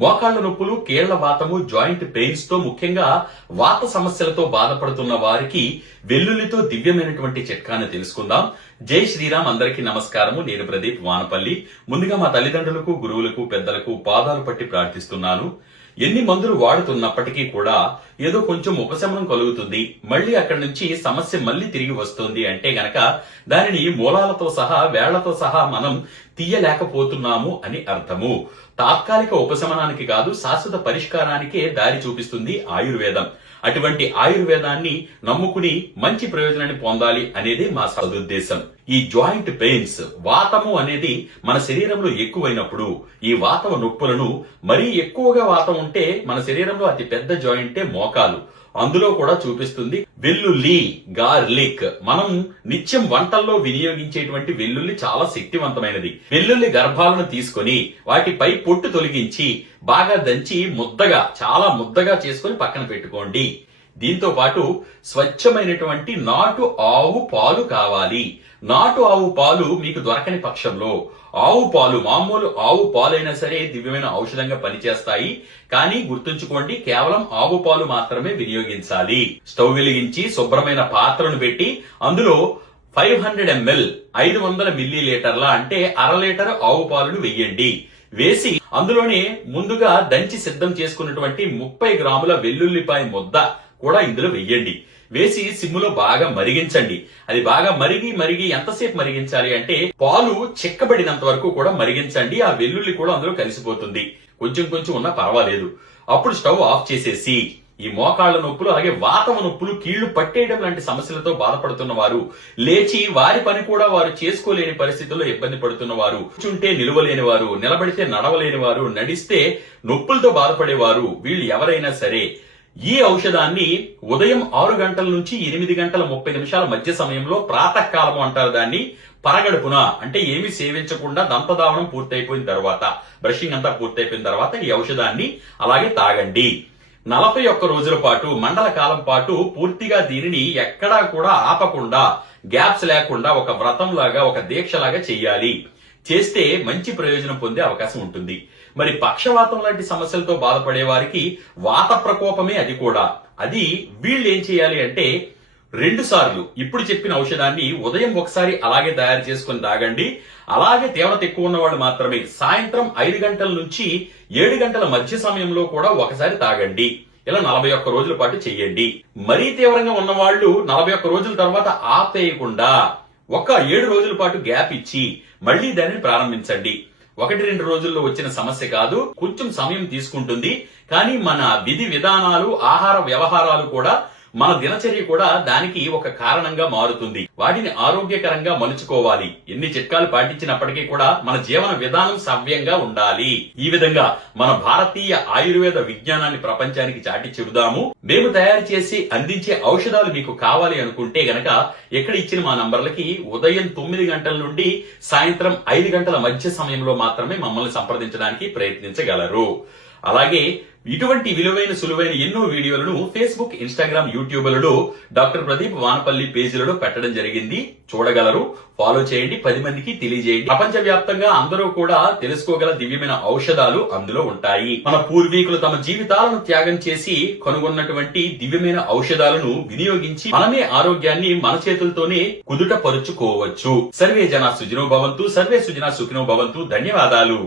మోకాళ్ల నొప్పులు, కీళ్ల వాతము, జాయింట్ పెయిన్స్ తో ముఖ్యంగా వాత సమస్యలతో బాధపడుతున్న వారికి వెల్లుల్లితో దివ్యమైనటువంటి చిట్కాను తెలుసుకుందాం. జై శ్రీరామ్. అందరికీ నమస్కారము. నేను ప్రదీప్ వానపల్లి. ముందుగా మా తల్లిదండ్రులకు, గురువులకు, పెద్దలకు పాదాలు పట్టి ప్రార్థిస్తున్నాను. ఎన్ని మందులు వాడుతున్నప్పటికీ కూడా ఏదో కొంచెం ఉపశమనం కలుగుతుంది, మళ్ళీ అక్కడి నుంచి సమస్య మళ్ళీ తిరిగి వస్తుంది అంటే గనక దానిని మూలాలతో సహా, వేళ్లతో సహా మనం తీయలేకపోతున్నాము అని అర్థము. తాత్కాలిక ఉపశమనానికి కాదు, శాశ్వత పరిష్కారానికే దారి చూపిస్తుంది ఆయుర్వేదం. అటువంటి ఆయుర్వేదాన్ని నమ్ముకుని మంచి ప్రయోజనాన్ని పొందాలి అనేది మా సదుద్దేశం. ఈ జాయింట్ పెయిన్స్, వాతము అనేది మన శరీరంలో ఎక్కువైనప్పుడు ఈ వాతం నొప్పులను, మరీ ఎక్కువగా వాతం ఉంటే మన శరీరంలో అతి పెద్ద జాయింటే మోకాలు, అందులో కూడా చూపిస్తుంది. వెల్లుల్లి, గార్లిక్, మనం నిత్యం వంటల్లో వినియోగించేటువంటి వెల్లుల్లి చాలా శక్తివంతమైనది. వెల్లుల్లి గర్భాలను తీసుకొని వాటిపై పొట్టు తొలగించి బాగా దంచి ముద్దగా, చాలా ముద్దగా చేసుకొని పక్కన పెట్టుకోండి. దీంతో పాటు స్వచ్ఛమైనటువంటి నాటు ఆవు పాలు కావాలి. నాటు ఆవు పాలు మీకు దొరకని పక్షంలో ఆవు పాలు, మామూలు ఆవు పాలైనా సరే దివ్యమైన ఔషధంగా పనిచేస్తాయి. కానీ గుర్తుంచుకోండి, కేవలం ఆవు పాలు మాత్రమే వినియోగించాలి. స్టవ్ వెలిగించి శుభ్రమైన పాత్రను పెట్టి అందులో 500 ml 500 మిల్లీలీటర్ల అంటే అర లీటర్ ఆవు పాలను వెయ్యండి. వేసి అందులోనే ముందుగా దంచి సిద్ధం చేసుకున్నటువంటి 30 గ్రాముల వెల్లుల్లిపాయ ముద్ద కూడా ఇందులో వెయ్యండి. వేసి సిమ్ములో బాగా మరిగించండి. అది బాగా మరిగి ఎంతసేపు మరిగించాలి అంటే పాలు చిక్కబడినంత వరకు కూడా మరిగించండి. ఆ వెల్లుల్లి కూడా అందులో కలిసిపోతుంది. కొంచెం ఉన్నా పర్వాలేదు. అప్పుడు స్టవ్ ఆఫ్ చేసేసి ఈ మోకాళ్ల నొప్పులు, అలాగే వాతము నొప్పులు, కీళ్లు పట్టేయడం లాంటి సమస్యలతో బాధపడుతున్న వారు, లేచి వారి పని కూడా వారు చేసుకోలేని పరిస్థితుల్లో ఇబ్బంది పడుతున్న వారు, కూర్చుంటే నిలవలేని వారు, నిలబడితే నడవలేని వారు, నడిస్తే నొప్పులతో బాధపడేవారు, వీళ్ళు ఎవరైనా సరే ఈ ఔషధాన్ని ఉదయం 6 గంటల నుంచి 8 గంటల 30 నిమిషాల మధ్య సమయంలో, ప్రాతకాలము అంటారు దాన్ని, పరగడుపున అంటే ఏమి సేవించకుండా దంతధావనం పూర్తయిపోయిన తర్వాత, బ్రషింగ్ అంతా పూర్తయిపోయిన తర్వాత ఈ ఔషధాన్ని అలాగే తాగండి. 41 రోజుల పాటు, మండల కాలం పాటు పూర్తిగా దీనిని ఎక్కడా కూడా ఆపకుండా, గ్యాప్స్ లేకుండా ఒక వ్రతం లాగా, ఒక దీక్ష లాగా చెయ్యాలి. చేస్తే మంచి ప్రయోజనం పొందే అవకాశం ఉంటుంది. మరి పక్షవాతం లాంటి సమస్యలతో బాధపడే వారికి వాత ప్రకోపమే అది కూడా. అది వీళ్ళు ఏం చేయాలి అంటే 2 సార్లు ఇప్పుడు చెప్పిన ఔషధాన్ని ఉదయం ఒకసారి అలాగే తయారు చేసుకుని తాగండి. అలాగే తీవ్రత ఎక్కువ ఉన్న వాళ్ళు మాత్రమే సాయంత్రం 5 గంటల నుంచి 7 గంటల మధ్య సమయంలో కూడా ఒకసారి తాగండి. ఇలా 41 రోజుల పాటు చెయ్యండి. మరీ తీవ్రంగా ఉన్న వాళ్ళు 41 రోజుల తర్వాత ఆపేయకుండా ఒక 7 రోజుల పాటు గ్యాప్ ఇచ్చి మళ్లీ దానిని ప్రారంభించండి. 1-2 రోజుల్లో వచ్చిన సమస్య కాదు, కొంచెం సమయం తీసుకుంటుంది. కానీ మన విధి విధానాలు, ఆహార వ్యవహారాలు కూడా, మన దినచర్య కూడా దానికి ఒక కారణంగా మారుతుంది. వాటిని ఆరోగ్యకరంగా మలుచుకోవాలి. ఎన్ని చిట్కాలు పాటించినప్పటికీ కూడా మన జీవన విధానం సవ్యంగా ఉండాలి. ఈ విధంగా మన భారతీయ ఆయుర్వేద విజ్ఞానాన్ని ప్రపంచానికి చాటి చెబుదాము. మేము తయారు చేసి అందించే ఔషధాలు మీకు కావాలి అనుకుంటే గనక ఎక్కడ ఇచ్చిన మా నంబర్లకి ఉదయం 9 గంటల నుండి సాయంత్రం 5 గంటల మధ్య సమయంలో మాత్రమే మమ్మల్ని సంప్రదించడానికి ప్రయత్నించగలరు. అలాగే ఇటువంటి విలువైన, సులువైన ఎన్నో వీడియోలను ఫేస్బుక్, ఇన్స్టాగ్రామ్, యూట్యూబ్లలో డాక్టర్ ప్రదీప్ వానపల్లి పేజీలలో పెట్టడం జరిగింది. చూడగలరు, ఫాలో చేయండి, 10 మందికి తెలియజేయండి. ప్రపంచ వ్యాప్తంగా అందరూ కూడా తెలుసుకోగల దివ్యమైన ఔషధాలు అందులో ఉంటాయి. మన పూర్వీకులు తమ జీవితాలను త్యాగం చేసి కనుగొన్నటువంటి దివ్యమైన ఔషధాలను వినియోగించి మనమే ఆరోగ్యాన్ని మన చేతులతోనే కుదుట పరుచుకోవచ్చు. సర్వే జన సుఖినో భవంతు, సర్వే సుజనా సుఖినో భవంతు. ధన్యవాదాలు.